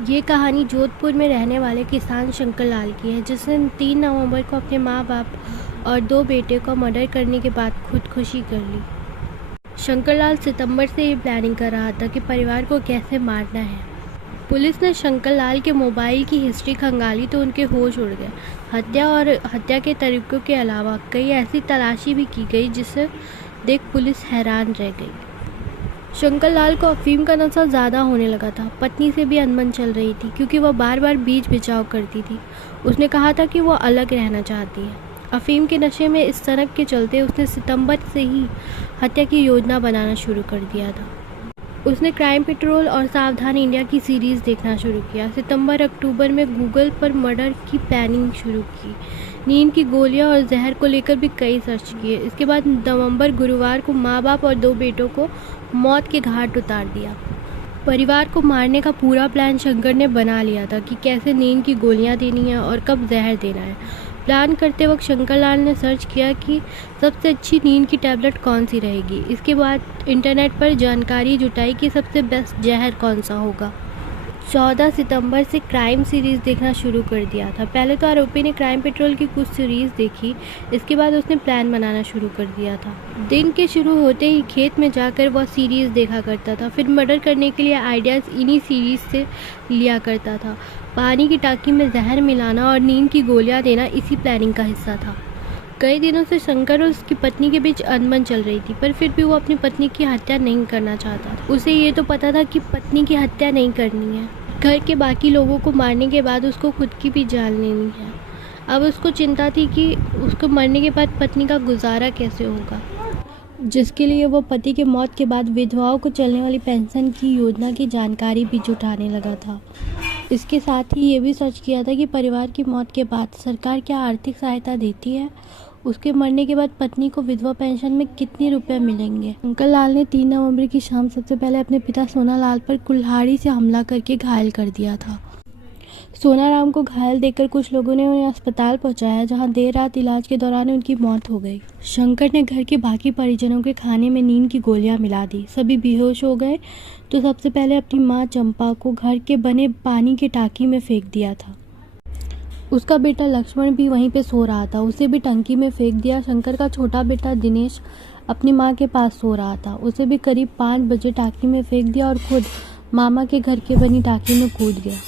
ये कहानी जोधपुर में रहने वाले किसान शंकर लाल की है, जिसने 3 नवंबर को अपने माँ बाप और 2 बेटे को मर्डर करने के बाद खुदकुशी कर ली। शंकर लाल सितंबर से ही प्लानिंग कर रहा था कि परिवार को कैसे मारना है। पुलिस ने शंकर लाल के मोबाइल की हिस्ट्री खंगाली तो उनके होश उड़ गए। हत्या और हत्या के तरीकों के अलावा कई ऐसी तलाशी भी की गई जिसे देख पुलिस हैरान रह गई। शंकर लाल को अफीम का नशा ज़्यादा होने लगा था। पत्नी से भी अनबन चल रही थी क्योंकि वह बार बार बीच बिचाव करती थी। उसने कहा था कि वह अलग रहना चाहती है। अफीम के नशे में इस सनक के चलते उसने सितंबर से ही हत्या की योजना बनाना शुरू कर दिया था। उसने क्राइम पेट्रोल और सावधान इंडिया की सीरीज़ देखना शुरू किया। सितंबर अक्टूबर में गूगल पर मर्डर की प्लानिंग शुरू की। नींद की गोलियां और जहर को लेकर भी कई सर्च किए। इसके बाद नवंबर गुरुवार को माँ बाप और 2 बेटों को मौत के घाट उतार दिया। परिवार को मारने का पूरा प्लान शंकर ने बना लिया था कि कैसे नींद की गोलियां देनी है और कब जहर देना है। प्लान करते वक्त शंकर लाल ने सर्च किया कि सबसे अच्छी नींद की टैबलेट कौन सी रहेगी। इसके बाद इंटरनेट पर जानकारी जुटाई कि सबसे बेस्ट जहर कौन सा होगा। 14 सितंबर से क्राइम सीरीज़ देखना शुरू कर दिया था। पहले तो आरोपी ने क्राइम पेट्रोल की कुछ सीरीज़ देखी, इसके बाद उसने प्लान बनाना शुरू कर दिया था। दिन के शुरू होते ही खेत में जाकर वह सीरीज़ देखा करता था, फिर मर्डर करने के लिए आइडियाज़ इन्हीं सीरीज़ से लिया करता था। पानी की टाँकी में जहर मिलाना और नींद की गोलियां देना इसी प्लानिंग का हिस्सा था। कई दिनों से शंकर और उसकी पत्नी के बीच अनबन चल रही थी, पर फिर भी वो अपनी पत्नी की हत्या नहीं करना चाहता था। उसे ये तो पता था कि पत्नी की हत्या नहीं करनी है। घर के बाकी लोगों को मारने के बाद उसको खुद की भी जान लेनी है। अब उसको चिंता थी कि उसको मरने के बाद पत्नी का गुजारा कैसे होगा, जिसके लिए वो पति के मौत के बाद विधवाओं को चलने वाली पेंशन की योजना की जानकारी भी जुटाने लगा था। इसके साथ ही ये भी सर्च किया था कि परिवार की मौत के बाद सरकार क्या आर्थिक सहायता देती है, उसके मरने के बाद पत्नी को विधवा पेंशन में कितने रुपए मिलेंगे। शंकर लाल ने 3 नवंबर की शाम सबसे पहले अपने पिता सोनालाल पर कुल्हाड़ी से हमला करके घायल कर दिया था। सोनाराम को घायल देखकर कुछ लोगों ने उन्हें अस्पताल पहुंचाया, जहां देर रात इलाज के दौरान उनकी मौत हो गई। शंकर ने घर के बाकी परिजनों के खाने में नींद की गोलियां मिला दी। सभी बेहोश हो गए तो सबसे पहले अपनी मां चंपा को घर के बने पानी की टांकी में फेंक दिया था। उसका बेटा लक्ष्मण भी वहीं पे सो रहा था, उसे भी टंकी में फेंक दिया। शंकर का छोटा बेटा दिनेश अपनी मां के पास सो रहा था, उसे भी करीब 5 बजे टांकी में फेंक दिया और खुद मामा के घर के बनी टांकी में कूद गया।